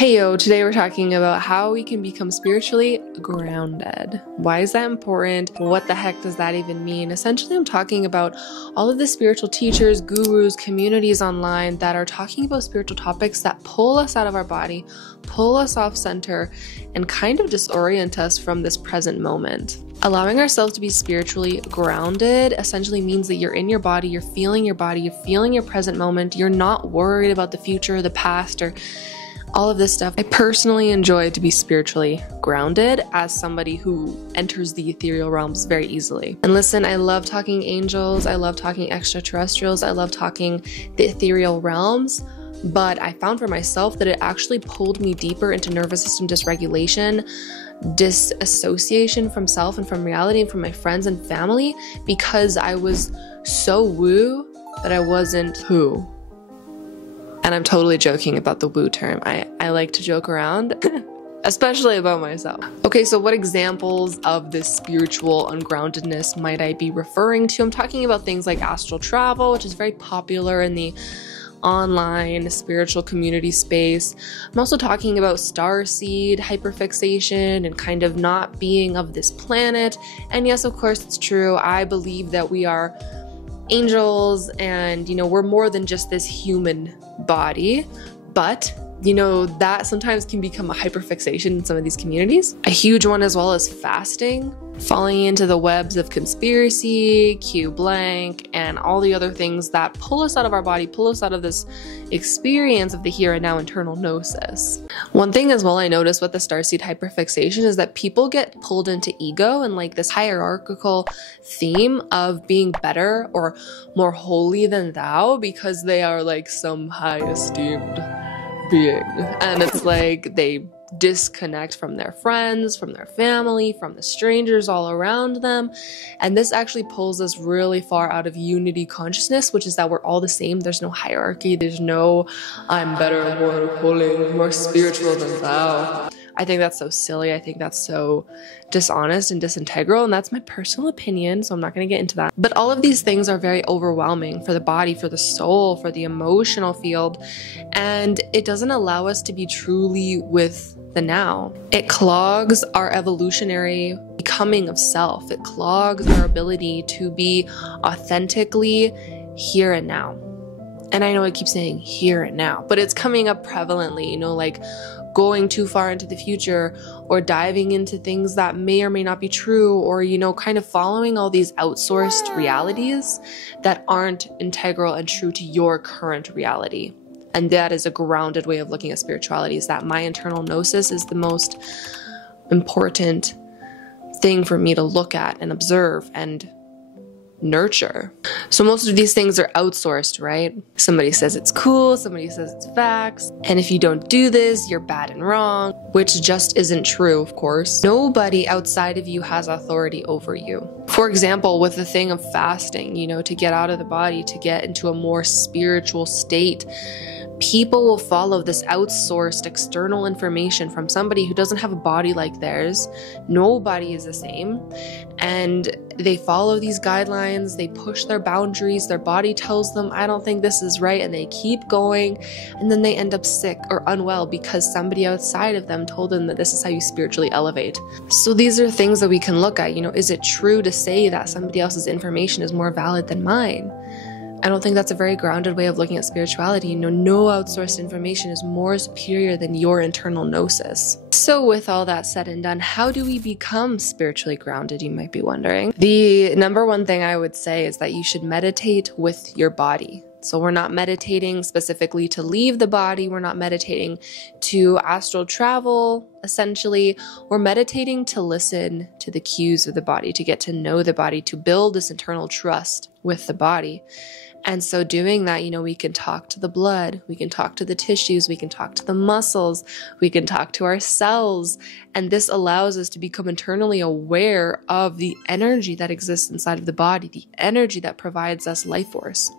Hey yo, today we're talking about how we can become spiritually grounded. Why is that important? What the heck does that even mean? Essentially, I'm talking about all of the spiritual teachers, gurus, communities online that are talking about spiritual topics that pull us out of our body, pull us off center, and kind of disorient us from this present moment. Allowing ourselves to be spiritually grounded essentially means that you're in your body, you're feeling your present moment, you're not worried about the future, the past, or all of this stuff. I personally enjoy to be spiritually grounded as somebody who enters the ethereal realms very easily. And listen, I love talking angels, I love talking extraterrestrials, I love talking the ethereal realms, but I found for myself that it actually pulled me deeper into nervous system dysregulation, disassociation from self and from reality and from my friends and family, because I was so woo that I wasn't who. And I'm totally joking about the woo term. I like to joke around, especially about myself. Okay, so what examples of this spiritual ungroundedness might I be referring to? I'm talking about things like astral travel, which is very popular in the online spiritual community space. I'm also talking about starseed hyperfixation and kind of not being of this planet. And yes, of course, it's true. I believe that we are angels and, we're more than just this human body, but that sometimes can become a hyperfixation in some of these communities. A huge one as well as fasting, falling into the webs of conspiracy, Q blank, and all the other things that pull us out of our body, pull us out of this experience of the here and now internal gnosis. One thing as well I noticed with the starseed hyperfixation is that people get pulled into ego and like this hierarchical theme of being better or more holy than thou because they are like some high esteemed being. And it's like they disconnect from their friends, from their family, from the strangers all around them. And this actually pulls us really far out of unity consciousness, which is that we're all the same. There's no hierarchy. There's no I'm better, more holy, more spiritual than thou. I think that's so silly. I think that's so dishonest and disintegral, and that's my personal opinion, so I'm not going to get into that. But all of these things are very overwhelming for the body, for the soul, for the emotional field, and it doesn't allow us to be truly with the now. It clogs our evolutionary becoming of self. It clogs our ability to be authentically here and now. And I know I keep saying here and now, but it's coming up prevalently, like going too far into the future or diving into things that may or may not be true, or, kind of following all these outsourced realities that aren't integral and true to your current reality. And that is a grounded way of looking at spirituality, is that my internal gnosis is the most important thing for me to look at and observe and nurture. So most of these things are outsourced, right? Somebody says it's cool, somebody says it's facts, and if you don't do this, you're bad and wrong, which just isn't true, of course. Nobody outside of you has authority over you. For example, with the thing of fasting, to get out of the body, to get into a more spiritual state, people will follow this outsourced external information from somebody who doesn't have a body like theirs. Nobody is the same. And they follow these guidelines, they push their boundaries, their body tells them, I don't think this is right, and they keep going, and then they end up sick or unwell because somebody outside of them told them that this is how you spiritually elevate. So these are things that we can look at, is it true to say that somebody else's information is more valid than mine? I don't think that's a very grounded way of looking at spirituality. No outsourced information is more superior than your internal gnosis. So with all that said and done, how do we become spiritually grounded, you might be wondering? The number one thing I would say is that you should meditate with your body. So we're not meditating specifically to leave the body. We're not meditating to astral travel, essentially. We're meditating to listen to the cues of the body, to get to know the body, to build this internal trust with the body. And so doing that, we can talk to the blood, we can talk to the tissues, we can talk to the muscles, we can talk to our cells. And this allows us to become internally aware of the energy that exists inside of the body, the energy that provides us life force.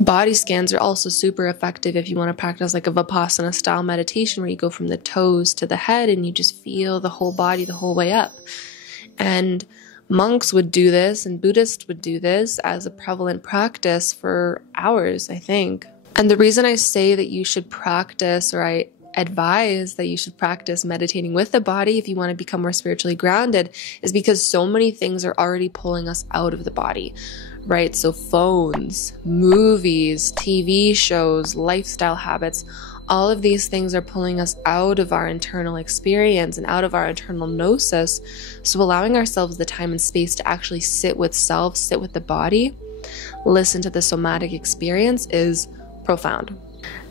Body scans are also super effective if you want to practice like a Vipassana style meditation where you go from the toes to the head and you just feel the whole body the whole way up. And monks would do this and Buddhists would do this as a prevalent practice for hours, I think. And the reason I say that you should practice, or I advise that you should practice meditating with the body if you want to become more spiritually grounded is because so many things are already pulling us out of the body, right? So phones, movies, TV shows, lifestyle habits, all of these things are pulling us out of our internal experience and out of our internal gnosis. So allowing ourselves the time and space to actually sit with self, sit with the body, listen to the somatic experience is profound.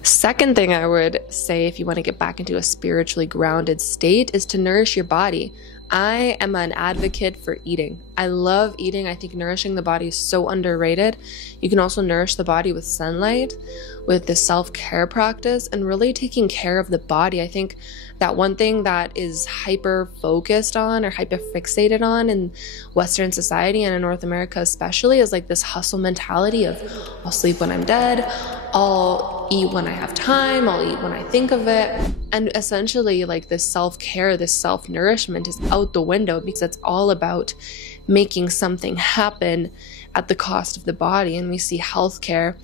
Second thing I would say if you want to get back into a spiritually grounded state is to nourish your body. I am an advocate for eating. I love eating. I think nourishing the body is so underrated. You can also nourish the body with sunlight, with the self-care practice, and really taking care of the body. I think that one thing that is hyper focused on or hyper fixated on in Western society and in North America especially is like this hustle mentality of I'll sleep when I'm dead, I'll eat when I have time, I'll eat when I think of it. And essentially like this self-care, this self-nourishment is out the window because it's all about making something happen at the cost of the body. And we see healthcare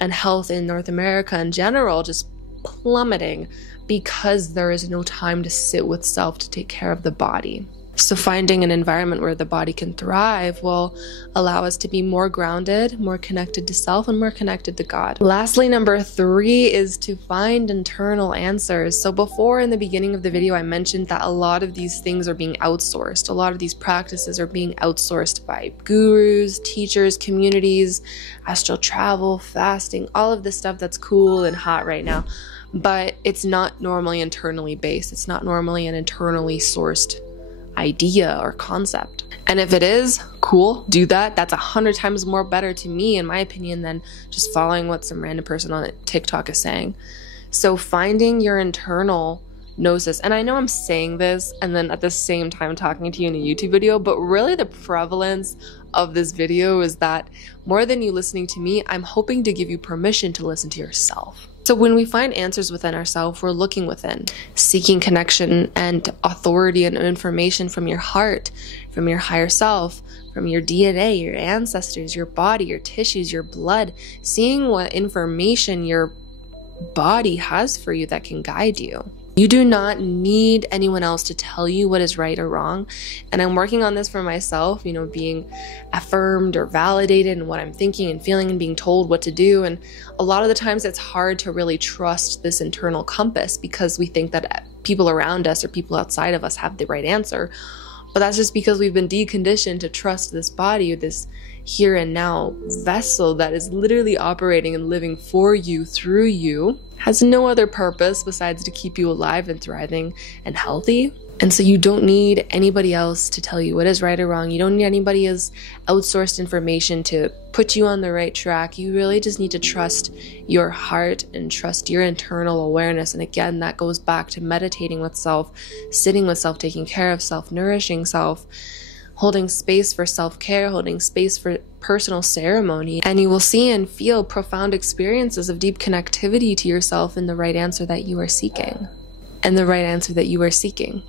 and health in North America in general just plummeting because there is no time to sit with self to take care of the body. So finding an environment where the body can thrive will allow us to be more grounded, more connected to self, and more connected to God. Lastly, number 3 is to find internal answers. So before in the beginning of the video, I mentioned that a lot of these things are being outsourced. A lot of these practices are being outsourced by gurus, teachers, communities, astral travel, fasting, all of this stuff that's cool and hot right now. But it's not normally internally based. It's not normally an internally sourced idea or concept. And if it is, cool, do that. That's 100 times more better to me, in my opinion, than just following what some random person on TikTok is saying. So finding your internal gnosis, and I know I'm saying this and then at the same time talking to you in a YouTube video, but really the prevalence of this video is that more than you listening to me, I'm hoping to give you permission to listen to yourself. So when we find answers within ourselves, we're looking within, seeking connection and authority and information from your heart, from your higher self, from your DNA, your ancestors, your body, your tissues, your blood, seeing what information your body has for you that can guide you. You do not need anyone else to tell you what is right or wrong. And I'm working on this for myself, you know, being affirmed or validated in what I'm thinking and feeling and being told what to do. And a lot of the times it's hard to really trust this internal compass because we think that people around us or people outside of us have the right answer. But that's just because we've been deconditioned to trust this body, this here and now vessel that is literally operating and living for you, through you, has no other purpose besides to keep you alive and thriving and healthy. And so you don't need anybody else to tell you what is right or wrong. You don't need anybody's outsourced information to put you on the right track. You really just need to trust your heart and trust your internal awareness. And again, that goes back to meditating with self, sitting with self, taking care of self, nourishing self, holding space for self-care, holding space for personal ceremony, and you will see and feel profound experiences of deep connectivity to yourself in the right answer that you are seeking. And the right answer that you are seeking.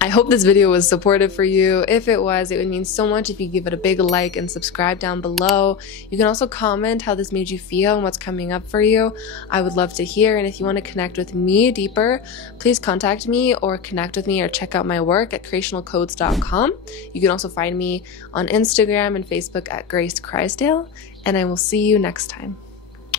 I hope this video was supportive for you. If it was, it would mean so much if you give it a big like and subscribe down below. You can also comment how this made you feel and what's coming up for you. I would love to hear. And if you want to connect with me deeper, please contact me or connect with me or check out my work at creationalcodes.com. You can also find me on Instagram and Facebook at Grace Crysdale. And I will see you next time.